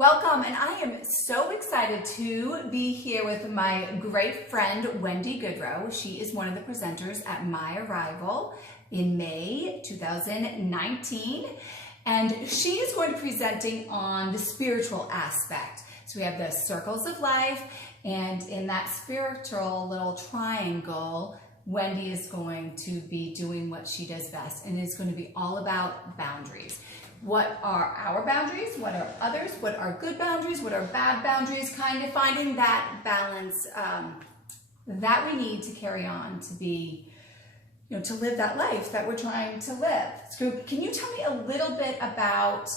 Welcome, and I am so excited to be here with my great friend, Wendy Goodrow. She is one of the presenters at My Arrival in May 2019, and she is going to be presenting on the spiritual aspect. So we have the circles of life, and in that spiritual little triangle, Wendy is going to be doing what she does best, and it's going to be all about boundaries. What are our boundaries? What are others? What are good boundaries? What are bad boundaries? Kind of finding that balance that we need to carry on to be, to live that life that we're trying to live. So can you tell me a little bit about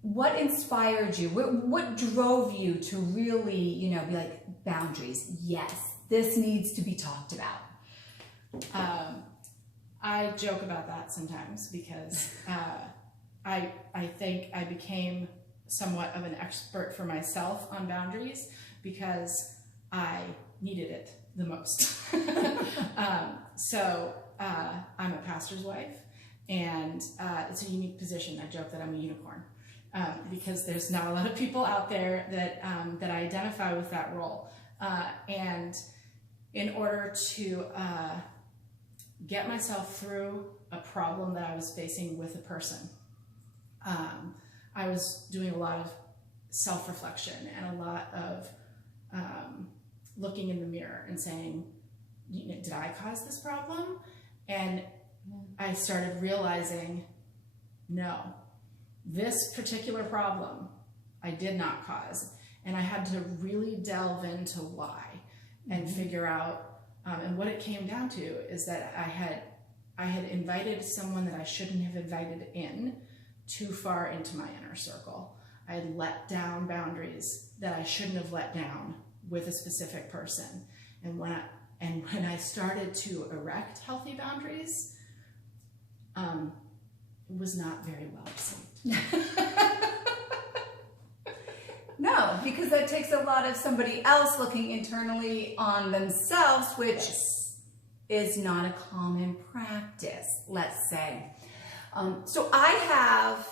what inspired you? What drove you to really, be like, boundaries? Yes, this needs to be talked about. I joke about that sometimes because I think I became somewhat of an expert for myself on boundaries because I needed it the most. I'm a pastor's wife, and it's a unique position. I joke that I'm a unicorn because there's not a lot of people out there that identify with that role. And in order to get myself through a problem that I was facing with a person, I was doing a lot of self-reflection and a lot of looking in the mirror and saying, did I cause this problem? And I started realizing, no, this particular problem I did not cause. And I had to really delve into why and figure out, and what it came down to is that I had invited someone that I shouldn't have invited in too far into my inner circle. I had let down boundaries that I shouldn't have let down with a specific person. And when I started to erect healthy boundaries, it was not very well received. No, because that takes a lot of somebody else looking internally on themselves, which is not a common practice, let's say. So I have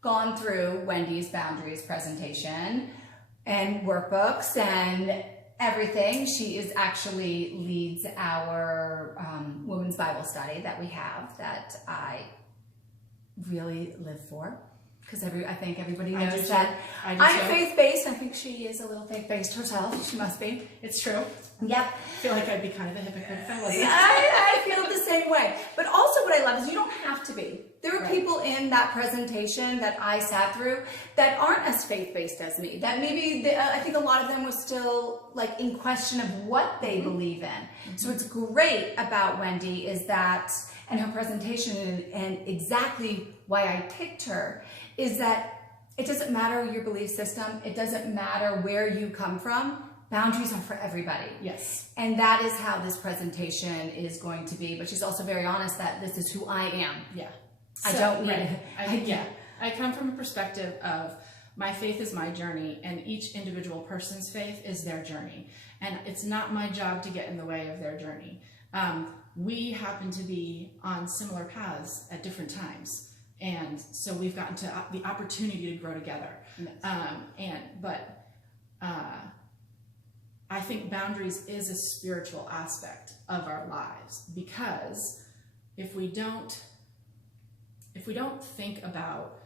gone through Wendy's boundaries presentation and workbooks and everything. She actually leads our women's Bible study that we have that I really live for. Because I think everybody knows that I'm faith-based. I think she is a little faith-based herself. She must be. It's true. Yep. I feel like I'd be kind of a hypocrite if I wasn't. I feel the same way. But also what I love is you don't have to be. There were people in that presentation that I sat through that aren't as faith-based as me. That maybe, I think a lot of them was still like in question of what they believe in. So what's great about Wendy is that, and her presentation and exactly why I picked her, is that it doesn't matter your belief system. It doesn't matter where you come from. Boundaries are for everybody. Yes. And that is how this presentation is going to be. But she's also very honest that this is who I am. Yeah. I don't need I come from a perspective of my faith is my journey, and each individual person's faith is their journey. And it's not my job to get in the way of their journey. We happen to be on similar paths at different times. And so we've gotten to the opportunity to grow together. Yes. But I think boundaries is a spiritual aspect of our lives, because if we don't think about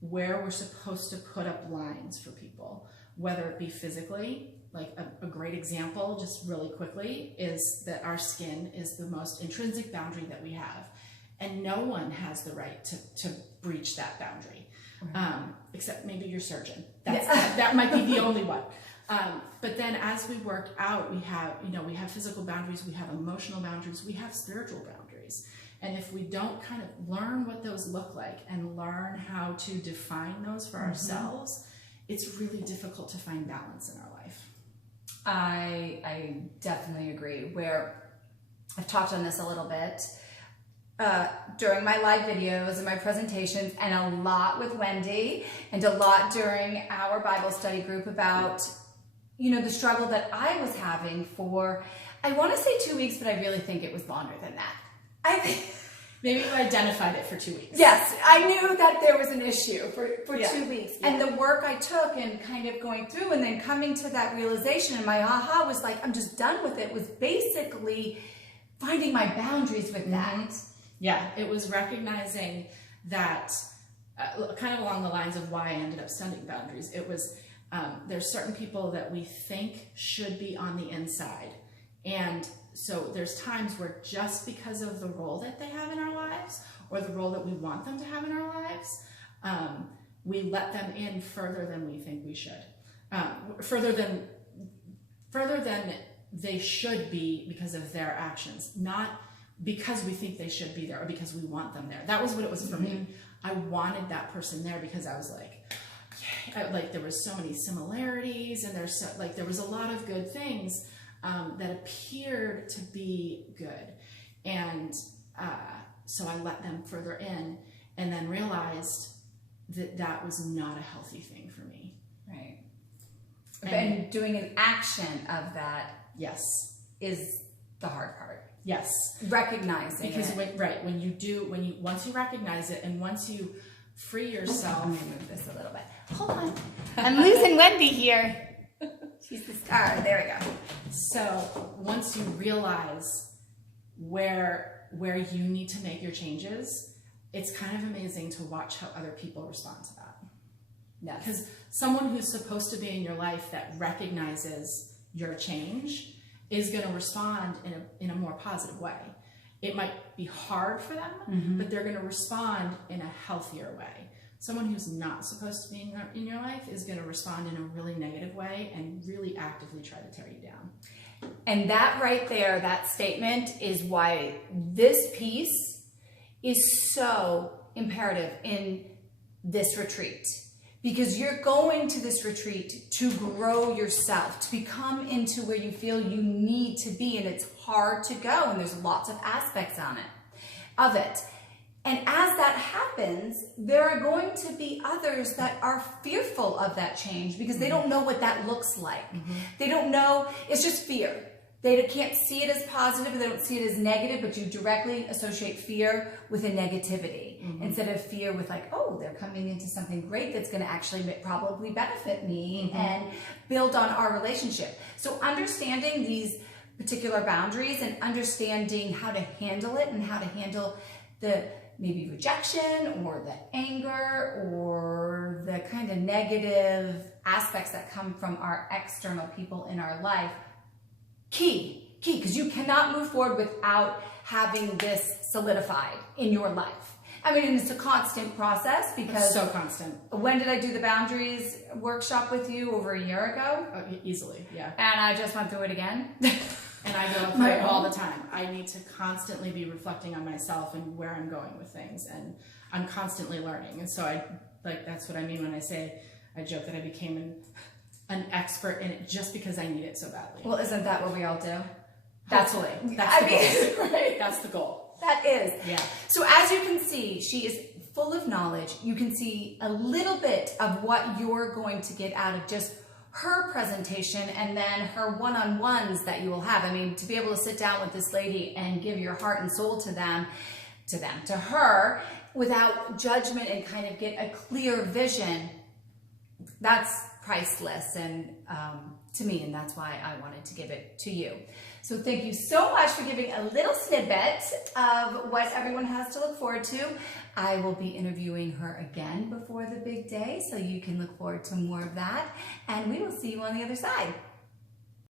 where we're supposed to put up lines for people, whether it be physically, like a great example, just really quickly, is that our skin is the most intrinsic boundary that we have. And no one has the right to breach that boundary, except maybe your surgeon. That might be the only one. But then as we work out, we have physical boundaries, we have emotional boundaries, we have spiritual boundaries. And if we don't kind of learn what those look like and learn how to define those for ourselves, it's really difficult to find balance in our life. I definitely agree. Where I've talked on this a little bit during my live videos and my presentations, and a lot with Wendy, and a lot during our Bible study group about, the struggle that I was having for, I want to say 2 weeks, but I really think it was longer than that. Maybe you identified it for 2 weeks. Yes, I knew that there was an issue for Yeah. 2 weeks. Yeah. And the work I took and kind of going through and then coming to that realization, and my aha was like, I'm just done with it, was basically finding my boundaries with that. Yeah, it was recognizing that, kind of along the lines of why I ended up studying boundaries. It was, there's certain people that we think should be on the inside. And so there's times where just because of the role that they have in our lives or the role that we want them to have in our lives, we let them in further than we think we should. Further than they should be because of their actions, not because we think they should be there or because we want them there. That was what it was for me. I wanted that person there because I was like, like there was so many similarities and there was a lot of good things that appeared to be good. And so I let them further in and then realized that that was not a healthy thing for me. Right. And doing an action of that Yes. is the hard part. Yes. Recognizing Because it. once you recognize it and once you free yourself. I'm gonna move this a little bit. Hold on. I'm losing Wendy here. She's the star. There we go. So once you realize where you need to make your changes, it's kind of amazing to watch how other people respond to that. Yes. Because someone who's supposed to be in your life that recognizes your change is going to respond in a more positive way. It might be hard for them, but they're going to respond in a healthier way. Someone who's not supposed to be in your life is going to respond in a really negative way and really actively try to tear you down. And that right there, that statement is why this piece is so imperative in this retreat. Because you're going to this retreat to grow yourself, to become into where you feel you need to be, and it's hard to go, and there's lots of aspects of it. And as that happens, there are going to be others that are fearful of that change because they don't know what that looks like. They don't know, it's just fear. They can't see it as positive, they don't see it as negative, but you directly associate fear with a negativity instead of fear with like, oh, they're coming into something great that's going to actually probably benefit me and build on our relationship. So understanding these particular boundaries and understanding how to handle it and how to handle the maybe rejection or the anger or the kind of negative aspects that come from our external people in our life. Key, because you cannot move forward without having this solidified in your life. I mean, and it's a constant process because... It's so constant. When did I do the boundaries workshop with you? Over a year ago? Oh, easily, yeah. And I just went through it again. And I go through it all the time. I need to constantly be reflecting on myself and where I'm going with things. And I'm constantly learning. And so that's what I mean when I say, I joke that I became an expert in it just because I need it so badly. Well, isn't that what we all do? That's the goal. Right? That's the goal. That is. Yeah. So as you can see, she is full of knowledge. You can see a little bit of what you're going to get out of just her presentation and then her one-on-ones that you will have. I mean, to be able to sit down with this lady and give your heart and soul to her, without judgment and kind of get a clear vision, that's priceless and to me, and that's why I wanted to give it to you. So thank you so much for giving a little snippet of what everyone has to look forward to. I will be interviewing her again before the big day, so you can look forward to more of that, and we will see you on the other side.